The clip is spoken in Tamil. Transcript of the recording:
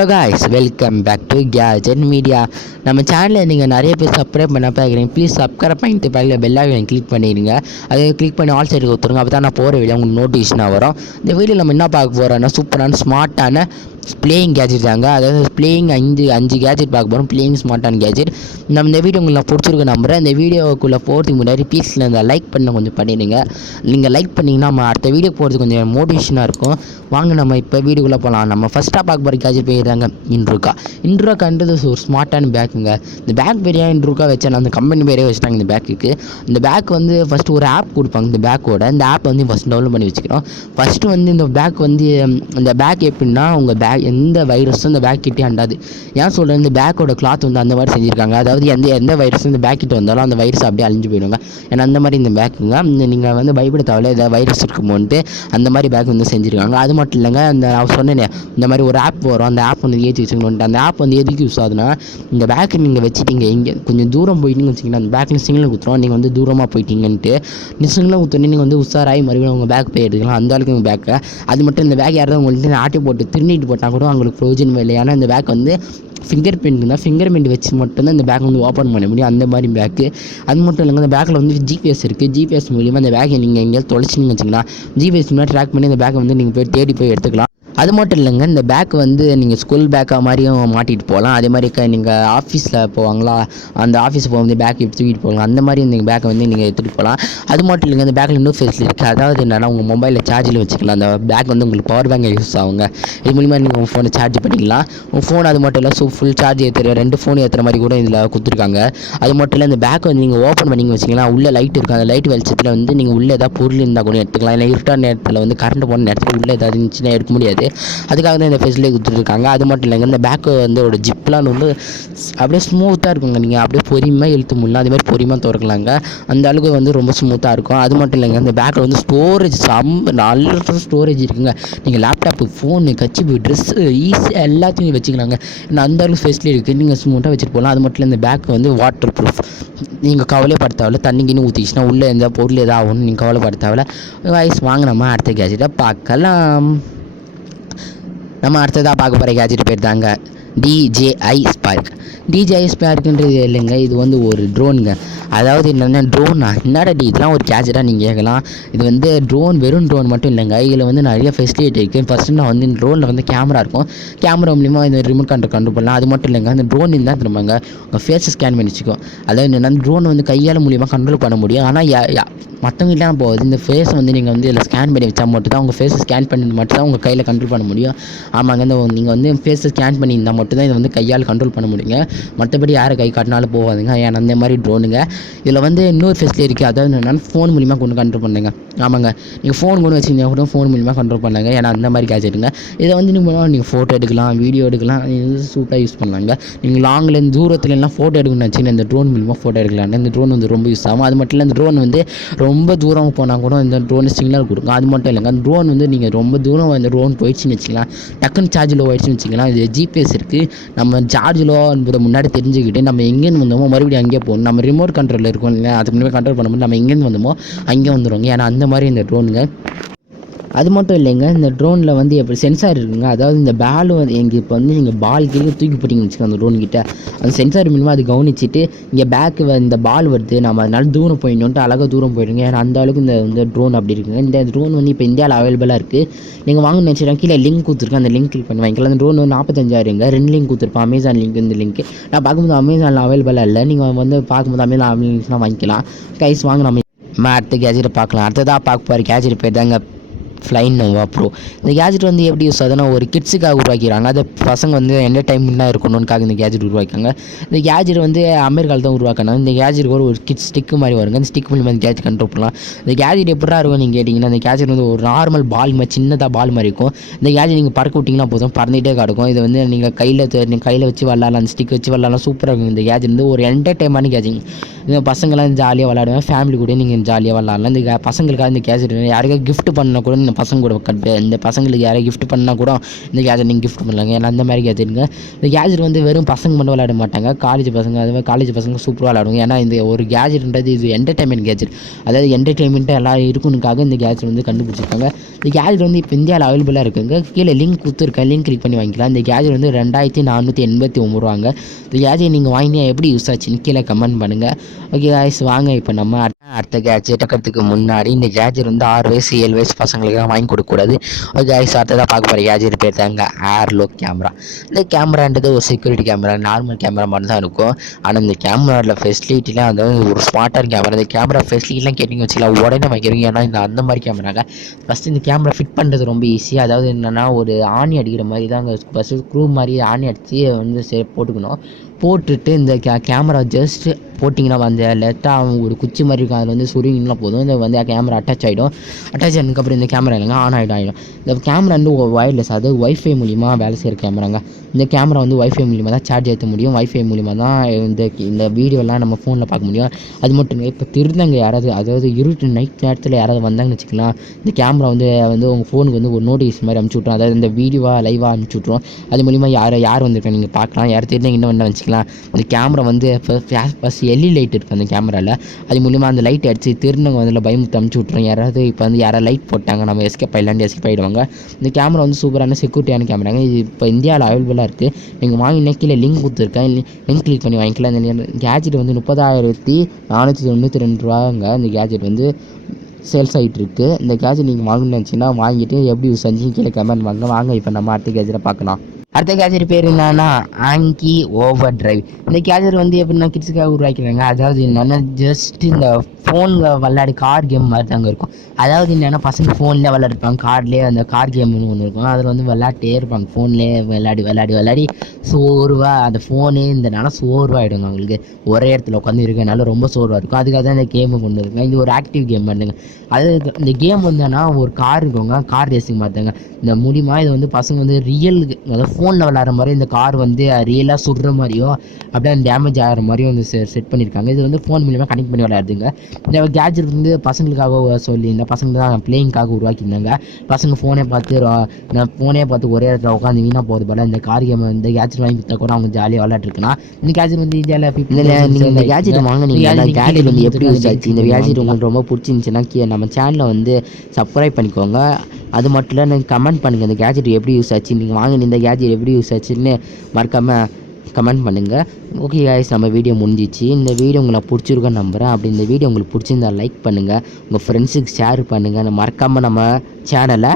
Hello guys, welcome back to Gadget Media. நம்ம சேனலில் நீங்கள் நிறைய பேர் சப்ஸ்கிரைப் பண்ண பார்க்குறீங்க. ப்ளீஸ் சப்ஸ்கிரைப் பண்ணிட்டு பக்கத்தில் பெல் ஐகானை கிளிக் பண்ணிடுங்க. அதை கிளிக் பண்ணி ஆல் சைடு கொடுத்துருங்க. அப்போ தான் நான் போகிற வீடியோ உங்களுக்கு நோட்டிஃபிகேஷனாக வரும். இந்த வீடியோவில் நம்ம என்ன பார்க்க போகிறோன்னா சூப்பரான ஸ்மார்ட்டான பிளேயிங் கேஜெட் தாங்க. அதாவது பிளேயிங் அஞ்சு கேஜெட் பார்க்க போகிறோம். பிளேயிங் ஸ்மார்ட்டான கேஜெட். நம்ம இந்த வீடியோ உங்களுக்கு நான் பிடிச்சிருக்க நம்புகிறேன். இந்த வீடியோக்குள்ளே போகிறதுக்கு முன்னாடி ப்ளீஸில் இந்த லைக் பண்ண கொஞ்சம் பண்ணிடுங்க. நீங்கள் லைக் பண்ணிங்கன்னா நம்ம அடுத்த வீடியோ போகிறதுக்கு கொஞ்சம் மோட்டிவேஷனாக இருக்கும். வாங்க நம்ம இப்போ வீடியோக்குள்ளே போகலாம். நம்ம ஃபஸ்ட்டாக பார்க்க போகிற கேஜெட் போயிடுறாங்க இன்ட்ரோக்கான்றது ஒரு ஸ்மார்ட்டான பேக்குங்க. இந்த பேக் பேர் ஏன் இன்ட்ரோக்கா வச்சேன், அந்த கம்பெனி பேரே வச்சுட்டாங்க இந்த பேக்குக்கு. இந்த பேக் வந்து ஃபஸ்ட்டு ஒரு ஆப் கொடுப்பாங்க. இந்த பேக்கோட இந்த ஆப் வந்து ஃபஸ்ட் டவுன்லோட் பண்ணி வச்சுக்கிறோம். ஃபஸ்ட்டு வந்து இந்த பேக் வந்து இந்த பேக் எப்படின்னா உங்கள் பேக் எந்த வைரஸும் இந்த பேக் கிட்டே அண்டாது. ஏன் சொல்கிறேன், இந்த பேக்கோட கிளாத் வந்து அந்த மாதிரி செஞ்சுருக்காங்க. அதாவது எந்த வைரஸும் இந்த பேக் கிட்ட வந்தாலும் அந்த வைரஸ் அப்படியே அழிஞ்சு போயிடுவாங்க. ஏன்னா அந்த மாதிரி இந்த பேக்குங்க நீங்கள் வந்து பயப்பட தேவையில்ல. ஏதாவது வைரஸ் இருக்குமோன்ட்டு அந்த மாதிரி பேக் வந்து செஞ்சுருக்காங்க. அது மட்டும் இல்லைங்க, அந்த நான் சொன்னேன் இந்த மாதிரி ஒரு ஆப் வரும். அந்த ஆப் வந்து ஏற்றி வச்சுக்கணுன்ட்டு. அந்த ஆப் வந்து எதுக்கு யூஸ் ஆகுதுன்னா, இந்த பேக்கை நீங்கள் வச்சுட்டீங்க இங்கே கொஞ்சம் தூரம் போயிட்டீங்கன்னு வச்சிங்கன்னா அந்த பேக்கில் சிங்கில் குத்துறோம். நீங்கள் வந்து தூரமாக போயிட்டீங்கன்ட்டு சிங்கில் குத்துறோம். நீங்கள் வந்து உஷாராகி மறுபடியும் உங்கள் பேக் போய் எடுக்கலாம். அந்த அளவுக்கு உங்கள் பேக்கை அது மட்டும் இந்த பேக் யாராவது உங்கள்கிட்ட ஆட்டி போட்டு திருநீட்டு போட்டால் கூட அவங்களுக்கு ப்ரோஜனம் இல்லை. ஏன்னா இந்த பேக் வந்து ஃபிங்கர் பிரிண்ட் வச்சு மட்டும்தான் இந்த பேக் வந்து ஓப்பன் பண்ண முடியும். அந்த மாதிரி பேக்கு. அது மட்டும் இல்லைங்க, இந்த பேக்கில் வந்து ஜிபிஎஸ் இருக்குது. ஜிபிஎஸ் மூலிமா இந்த பேக்கை நீங்கள் எங்கேயாவது தொலைச்சின்னு வச்சிங்கன்னா ஜிபிஎஸ் மூலம் ட்ராக் பண்ணி இந்த பேக்கை வந்து நீங்கள் போய் தேடி போய் எடுத்துக்கலாம். அது மட்டும் இல்லைங்க, இந்த பேக் வந்து நீங்கள் ஸ்கூல் பேக்காக மாதிரியும் மாட்டிகிட்டு போகலாம். அதே மாதிரி நீங்கள் ஆஃபீஸில் போவாங்களா, அந்த ஆஃபீஸ் போகும்போது பேக் எடுத்து தூக்கிட்டு போகலாம். அந்த மாதிரி இந்த பேக்கை வந்து நீங்கள் எடுத்துகிட்டு போகலாம். அது மட்டும் இல்லைங்க, இந்த பேக்கில் இன்னும் ஃபெசிலிட்டி இருக்குது. அதாவது என்னென்னா உங்கள் மொபைலில் சார்ஜில் வச்சுக்கலாம். அந்த பேக் வந்து உங்களுக்கு பவர் பேங்க் யூஸ் ஆகுங்க. இது மூலிமா நீங்கள் உங்கள் ஃபோனை சார்ஜ் பண்ணிக்கலாம். உங்கள் ஃபோன் அது மட்டும் இல்லை ஃபுல் சார்ஜ் ஏற்றுற 2 ஃபோன் ஏற்றுற மாதிரி கூட இதில் கொடுத்துருக்காங்க. அது மட்டும் இல்லை, இந்த பேக் வந்து நீங்கள் ஓப்பன் பண்ணிங்க வச்சிங்கன்னா உள்ளே லைட் இருக்கும். அந்த லைட் வெளிச்சத்தில் வந்து நீங்கள் உள்ளே ஏதாவது பொருள் இருந்தால் கூட எடுத்துக்கலாம். இல்லை இருட்டான நேரத்தில் வந்து கரண்ட் போன நேரத்தில் உள்ளே ஏதாவது இருந்துச்சுன்னா எடுக்க முடியாது. அதுக்காக தான் இந்த ஃபெசிலிட்டி கொடுத்துருக்காங்க. அது மட்டும் இல்லைங்க, இந்த பேக்கு வந்து ஒரு ஜிப்லாம் வந்து அப்படியே ஸ்மூத்தாக இருக்குங்க. நீங்கள் அப்படியே பொறுமையாக இழுத்து முடியலாம். அதே மாதிரி பொறுமையாக திறக்கலாங்க. அந்த அளவுக்கு வந்து ரொம்ப ஸ்மூத்தாக இருக்கும். அது மட்டும் இல்லைங்க, இந்த பேக்கில் வந்து ஸ்டோரேஜ் நல்ல ஸ்டோரேஜ் இருக்குங்க. நீங்கள் லேப்டாப்பு, ஃபோனு, கச்சிப்பு, ட்ரெஸ்ஸு ஈஸியாக எல்லாத்தையும் வச்சுக்கலாங்க. ஏன்னா அந்த அளவுக்கு ஃபெசிலிட்டி இருக்குது. நீங்கள் ஸ்மூத்தாக வச்சுட்டு போகலாம். அது மட்டும் இல்லை, இந்த பேக் வந்து வாட்டர் ப்ரூஃப். நீங்கள் கவலைப்பட தேவையில்ல. தண்ணிக்கின்னு ஊற்றிச்சுன்னா உள்ளே எந்த பொருள் எதாவது ஆகும்னு நீங்கள் கவலைப்பட தேவையில்ல. வயசு வாங்க நம்ம அடுத்த கேஜெட்டை பார்க்கலாம். நம்ம அடுத்ததாக பார்க்க போகிற கேஜெட் பேர் தாங்க DJI Spark. DJI Sparkன்றது இல்லைங்க, இது வந்து ஒரு ட்ரோனுங்க. அதாவது என்னென்னா என்னடா இதெல்லாம் ஒரு கேஜெட்டாக நீங்கள் கேட்கலாம். இது வந்து வெறும் ட்ரோன் மட்டும் இல்லைங்க. இதில் வந்து நிறைய ஃபெசிலிட்டி இருக்குது. ஃபஸ்ட்டு நான் வந்து இந்த ட்ரோனில் வந்து கேமரா இருக்கும். கேமரா மூலிமா இந்த ரிமோட் கண்ட்ரோல் பண்ணலாம். அது மட்டும் இல்லைங்க, அந்த ட்ரோன் இருந்தால் திரும்பங்க உங்கள் ஃபேஸை ஸ்கேன் பண்ணி வச்சுக்கோம். அதாவது என்னென்னா ட்ரோன் வந்து கையால் மூலிமா கண்ட்ரோல் பண்ண முடியும். ஆனால் மற்றவங்களாம் போகுது. இந்த ஃபேஸை வந்து நீங்கள் வந்து இதில் ஸ்கேன் பண்ணி வச்சா மட்டும் தான் உங்கள் ஃபேஸை ஸ்கேன் பண்ணி மட்டும் தான் உங்கள் கையில் கண்ட்ரோல் பண்ண முடியும். ஆமாங்க, இந்த நீங்கள் வந்து ஃபேஸை ஸ்கேன் பண்ணியிருந்தால் மட்டும் தான் இதை வந்து கையால் கண்ட்ரோல் பண்ண முடியுங்க. மற்றபடி யாரை கை காட்டினாலும் போகாதுங்க. ஏன்னா அந்த மாதிரி ட்ரோனுங்க. இதில் வந்து இன்னொரு ஃபெசிலிட்டி இருக்குது. அதாவது என்னென்னா ஃபோன் மூலிமா கொண்டு கண்ட்ரோல் பண்ணுங்க. ஆமாங்க, நீங்கள் ஃபோன் கொண்டு வச்சிங்கன்னா கூட ஃபோன் மூலிமா கண்ட்ரோல் பண்ணலாங்க. ஏன்னா அந்த மாதிரி கேஜெட்டுங்க. இதை வந்து நீங்கள் ஃபோட்டோ எடுக்கலாம், வீடியோ எடுக்கலாம். இது சூப்பராக யூஸ் பண்ணலாங்க. நீங்கள் லாங்லேருந்து தூரத்துலலாம் ஃபோட்டோ எடுக்கணும்னு வச்சுன்னா இந்த ட்ரோன் மூலிமா ஃபோட்டோ எடுக்கலாங்க. இந்த ட்ரோன் வந்து ரொம்ப யூஸ் ஆகும். அது மட்டும் இல்லை, இந்த ட்ரோன் வந்து ரொம்ப தூரம் போனால் கூட இந்த ட்ரோன் சிக்னல் கொடுக்கும். அது மட்டும் இல்லைங்க, அந்த ட்ரோன் வந்து நீங்கள் ரொம்ப தூரம் இந்த ட்ரோன் போயிடுச்சுன்னு வச்சுக்கலாம், டக்குன்னு சார்ஜ் லோ ஆயிடுச்சுன்னு வச்சுக்கலாம். இது ஜிபிஎஸ் இருக்குது. நம்ம சார்ஜ் லோ என்பதை முன்னாடி தெரிஞ்சுக்கிட்டு நம்ம எங்கேருந்து வந்தோமோ மறுபடியும் அங்கேயே போகணும். நம்ம ரிமோட் கண்ட்ரோலில் இருக்கும் இல்லையா, அதுக்கு முன்னாடி கண்ட்ரோல் பண்ணும்போது நம்ம எங்கேருந்து வந்தோமோ அங்கே வந்துடுவாங்க. ஏன்னா அந்த மாதிரி இந்த ட்ரோனுங்க. அது மட்டும் இல்லைங்க, இந்த ட்ரோனில் வந்து எப்படி சென்சார் இருக்குங்க. அதாவது இந்த பால் வந்து இப்போ வந்து நீங்கள் பால் கீழே தூக்கி போட்டிங்கன்னு வச்சுக்கோங்க, அந்த ட்ரோன்கிட்ட அந்த சென்சார் மூலமாக அது கவனிச்சிட்டு இங்கே பேக்கு இந்த பால் வருது, நம்ம அதனால தூரம் போயிடணுன்ட்டு அழகாக தூரம் போயிடுங்க. ஏன்னா அந்த அளவுக்கு இந்த ட்ரோன் அப்படி இருக்குங்க. இந்த ட்ரோன் வந்து இப்போ இந்தியாவில் அவைலபிளாக இருக்குது. நீங்கள் வாங்க நினச்சிட்டாங்க, கீழே லிங்க் கொடுத்துருக்கேன். அந்த லிங்க் கிளிக் பண்ணி வாங்கிக்கலாம். அந்த ட்ரோன் வந்து 45,000ங்க. 2 லிங்க் கொடுத்துருப்பேன். அமேசான் லிங்க், இந்த லிங்க் நான் பார்க்கும்போது அமேசானில் அவைலபிளாக இல்லை. நீங்கள் வந்து பார்க்கும்போது அமேசான் லிங்க்ஸ்லாம் வாங்கிக்கலாம். கைஸ் வாங்க நம்ம அடுத்த கேஜெட்டை பார்க்கலாம். அடுத்ததாக பார்க்க போகிற கேஜெட் பேர் தாங்க ஃப்ளைனோவா ப்ரோ. இந்த கேஜெட் வந்து எப்படி யூஸ் ஆகுதுன்னா ஒரு கிட்ஸுக்காக உருவாக்கிறாங்க. அதை பசங்க வந்து என்டர்டைன்மெண்ட்டாக இருக்கணும்னுக்காக இந்த கேஜெட் உருவாக்காங்க. இந்த கேஜெட் வந்து அமெரிக்காவில் தான் உருவாக்கினாங்க. இந்த கேஜெட் ஒரு கிட் ஸ்டிக்கு மாதிரி வருங்க. அந்த ஸ்டிக் மூலமாக இந்த கேஜெட் கண்ட்ரோல் பண்ணலாம். இந்த கேஜெட் எப்படா இருக்கும் நீங்கள் கேட்டிங்கன்னா, இந்த கேஜெட் வந்து ஒரு நார்மல் பால் மாதிரி சின்னதாக பால் மாதிரி இருக்கும். இந்த கேஜெட் நீங்கள் பறக்க விட்டிங்கன்னா போதும் பறந்துகிட்டே கிடக்கும். இது வந்து நீங்கள் கையில் வச்சு விளாட்லாம், அந்த ஸ்டிக் வச்சு விளாட்லாம். சூப்பராக இருக்கும். இந்த கேஜெட் வந்து ஒரு என்டர்டைன்மெண்ட் கேஜெட். இந்த பசங்களாம் ஜாலியாக விளாடுவாங்க. ஃபேமிலி கூட நீங்கள் ஜாலியாக விளாட்லாம். இந்த பசங்களுக்காக இந்த கேஜெட் யாருக்காவது கிஃப்ட் பண்ண கூட இந்த பசங்க கூட இந்த பசங்களுக்கு யாரையும் கிஃப்ட் பண்ணால் கூட இந்த கேஜெட் நீங்கள் கிஃப்ட் பண்ணலாங்க. ஏன்னா அந்த மாதிரி கேஜெட்டுங்க. இந்த கேஜெட் வந்து வெறும் பசங்க மட்டும் விளையாட மாட்டாங்க, காலேஜ் பசங்க அது மாதிரி காலேஜ் பசங்க சூப்பராக விளையாடுவாங்க. ஏன்னா இந்த ஒரு கேஜெட்ன்றது இது என்டர்டைன்மெண்ட் கேஜெட், அதாவது என்டர்டைன்மெண்ட்டாக எல்லாம் இருக்கணுக்காக இந்த கேஜெட் வந்து கண்டுபிடிச்சிருக்காங்க. இந்த கேஜெட் வந்து இப்போ இந்தியாவில் அவைலபிளாக இருக்குங்க. கீழே லிங்க் கொடுத்துருக்கேன், லிங்க் கிளிக் பண்ணி வாங்கிக்கலாம். இந்த கேஜெட் வந்து 2489 ரூபாங்க. இந்த கேஜெட் நீங்கள் வாங்கினா எப்படி யூஸ் ஆச்சுன்னு கீழே கமெண்ட் பண்ணுங்கள். ஓகே காய்ஸ், வாங்க இப்போ நம்ம அடுத்த கேஜெட் இருக்கிறதுக்கு முன்னாடி இந்த கேஜெட் வந்து 6 வயசு 7 வயசு பசங்களுக்குலாம் வாங்கி கொடுக்கக்கூடாது. ஓகே காய்ஸ், அடுத்ததாக பார்க்க போகிற கேஜெட் பேர் தாங்க ஏர்லோ கேமரா. இந்த கேமரான்றது ஒரு செக்யூரிட்டி கேமரா, நார்மல் கேமரா மட்டும் தான் இருக்கும். ஆனால் இந்த கேமராவில் ஃபெசிலிட்டிலாம் அதாவது ஒரு ஸ்மார்ட்டான கேமரா. இந்த கேமரா ஃபெசிலிட்டிலாம் கேட்டிங்க வச்சுக்கலாம் உடனே வைக்கிறீங்க. ஏன்னா இந்த அந்த மாதிரி கேமராங்க. ஃபஸ்ட்டு இந்த கேமரா ஃபிட் பண்ணுறது ரொம்ப ஈஸியாக, அதாவது என்னென்னா ஒரு ஆணி அடிக்கிற மாதிரி தாங்க, ஃபஸ்ட்டு ஸ்க்ரூ மாதிரி ஆணி அடித்து வந்து போட்டுக்கணும். போட்டுட்டு இந்த கேமரா ஜஸ்ட் போட்டிங்கன்னா வந்து லேட்டாக ஒரு குச்சி மாதிரி இருக்கும், அதில் வந்து சுருங்கினா போதும், இந்த வந்து கேமரா அட்டாச் ஆகிடும். அட்டாச் ஆனதுக்கப்புறம் இந்த கேமரா இல்லைங்க ஆன் ஆகிடும். இந்த கேமரா வந்து ஒயர்லெஸ், அதாவது ஒய்ஃபை மூலிமா வேலை செய்கிற கேமராங்க. இந்த கேமரா வந்து ஒய்ஃபை மூலிமா தான் சார்ஜ் ஏற்ற முடியும், ஒய்ஃபை மூலிமா தான் இந்த வீடியோலாம் நம்ம ஃபோனில் பார்க்க முடியும். அது மட்டும் இல்லை, இப்போ திருந்தங்க யாராவது, அதாவது இருட்டு நைட் நேரத்தில் யாராவது வந்தாங்கன்னு வச்சுக்கலாம், இந்த கேமரா வந்து உங்கள் ஃபோனுக்கு வந்து ஒரு நோட்டிஃபிகேஷன் மாதிரி அனுப்பிச்சி விட்ரும், அதாவது இந்த வீடியோவாக லைவாக அனுப்பிச்சி விட்ரும். அது மூலிமா யார் வந்திருக்காங்க நீங்கள் பார்க்கலாம், யார் தெரிஞ்சு இன்னும் என்ன வச்சுக்கலாம். இந்த கேமரா வந்து ஃபஸ்ட் எல்இ லைட் இருக்குது அந்த கேமராவில், அது மூலிமா அந்த லைட் அடித்து திருநங்க வந்து பயமுத்து அனுப்பிச்சி விட்ருவோம். யாராவது இப்போ வந்து யாராவது லைட் போட்டாங்க நம்ம எஸ்கேப் ஆகிடுவாங்க. இந்த கேமரா வந்து சூப்பரான செக்யூரிட்டியான கேமராங்க. இது இப்போ இந்தியாவில் அவைலபிளாக இருக்குது. நீங்கள் வாங்கினா கீழே லிங்க் கொடுத்துருக்கேன், லிங்க் கிளிக் பண்ணி வாங்கிக்கலாம். இந்த கேஜெட் வந்து 30,492 ரூபாங்க. இந்த கேஜெட் வந்து சேல்ஸ் ஆகிட்டு இருக்குது. இந்த கேஜெட் நீங்கள் வாங்கணும்னு நினச்சிங்கன்னா வாங்கிட்டு எப்படி யூஸ் ஆச்சு கீழே கமெண்ட் வாங்க. இப்போ நம்ம அடுத்த கேஜெட்டை பார்க்கலாம். அடுத்த கேஜெட் பேர் என்னன்னா ஆங்கி ஓவர் டிரைவ். இந்த கேஜெட் வந்து எப்படின்னா கிட்ஸுக்காக உருவாக்கிறாங்க. அதாவது என்னென்னா ஜஸ்ட் இந்த ஃபோனில் விளையாடி கார் கேம் மாதிரி தாங்க இருக்கும். அதாவது என்னென்னா பசங்க ஃபோன்லேயே விளையாடிருப்பாங்க, கார்லேயே அந்த கார் கேம்னு ஒன்று இருக்கும், அதில் வந்து விளையாட்டே இருப்பாங்க. ஃபோன்லேயே விளையாடி சோர்வாக அந்த ஃபோனே இந்த சோர்வாகிடுங்க அவங்களுக்கு. ஒரே இடத்துல உட்காந்து இருக்கனால ரொம்ப சோர்வாக இருக்கும். அதுக்காக தான் இந்த கேமை கொண்டு இருக்கேன். இது ஒரு ஆக்டிவ் கேம் பண்ணுங்க. அது இந்த கேம் வந்தோன்னா ஒரு கார் இருக்குங்க, கார் ரேசிங் பார்த்தாங்க. இந்த மூலிமா இது வந்து பசங்க வந்து ரியல், அதாவது ஃபோனில் விளாட்ற மாதிரி இந்த கார் வந்து ரியலாக சுடுற மாதிரியும் அப்படியே டேமேஜ் ஆகிற மாதிரியும் வந்து செட் பண்ணியிருக்காங்க. இது வந்து ஃபோன் மூலிமா கனெக்ட் பண்ணி விளையாடுதுங்க. இந்த கேஜெட் வந்து பசங்களுக்காக சொல்லி இந்த பசங்க தான் பிளேயிங்காக உருவாக்கியிருந்தாங்க. பசங்க ஃபோனே பார்த்து ஒரே இடத்துல உட்காந்து வீணாக போகிறது போல இந்த கார் கேம் இந்த கேஜெட் வாங்கி கொடுத்தா கூட அவங்க ஜாலியாக விளையாட்டுருக்குன்னா இந்த கேஜெட் வந்து இந்தியாவில் நீங்கள் இந்த கேஜெட் வாங்கினீங்க. கேஜெட் வந்து எப்படி யூஸ் ஆச்சு, இந்த கேஜெட் உங்களுக்கு ரொம்ப பிடிச்சிருந்துச்சுன்னா நம்ம சேனலை வந்து சப்ஸ்கிரைப் பண்ணிக்கோங்க. அது மட்டும் இல்லை, நீங்கள் கமெண்ட் பண்ணுங்கள் இந்த கேஜெட் எப்படி யூஸ் ஆச்சு, நீங்கள் வாங்கின இந்த கேஜெட் எப்படி யூஸ் ஆச்சுன்னு மறக்காமல் கமெண்ட் பண்ணுங்கள். ஓகே காய்ஸ், நம்ம வீடியோ முடிஞ்சிச்சு. இந்த வீடியோ உங்களுக்கு பிடிச்சிருக்கோன்னு நம்புகிறேன். அப்படி இந்த வீடியோ உங்களுக்கு பிடிச்சிருந்தா லைக் பண்ணுங்கள், உங்கள் ஃப்ரெண்ட்ஸுக்கு ஷேர் பண்ணுங்கள். மறக்காமல் நம்ம சேனலை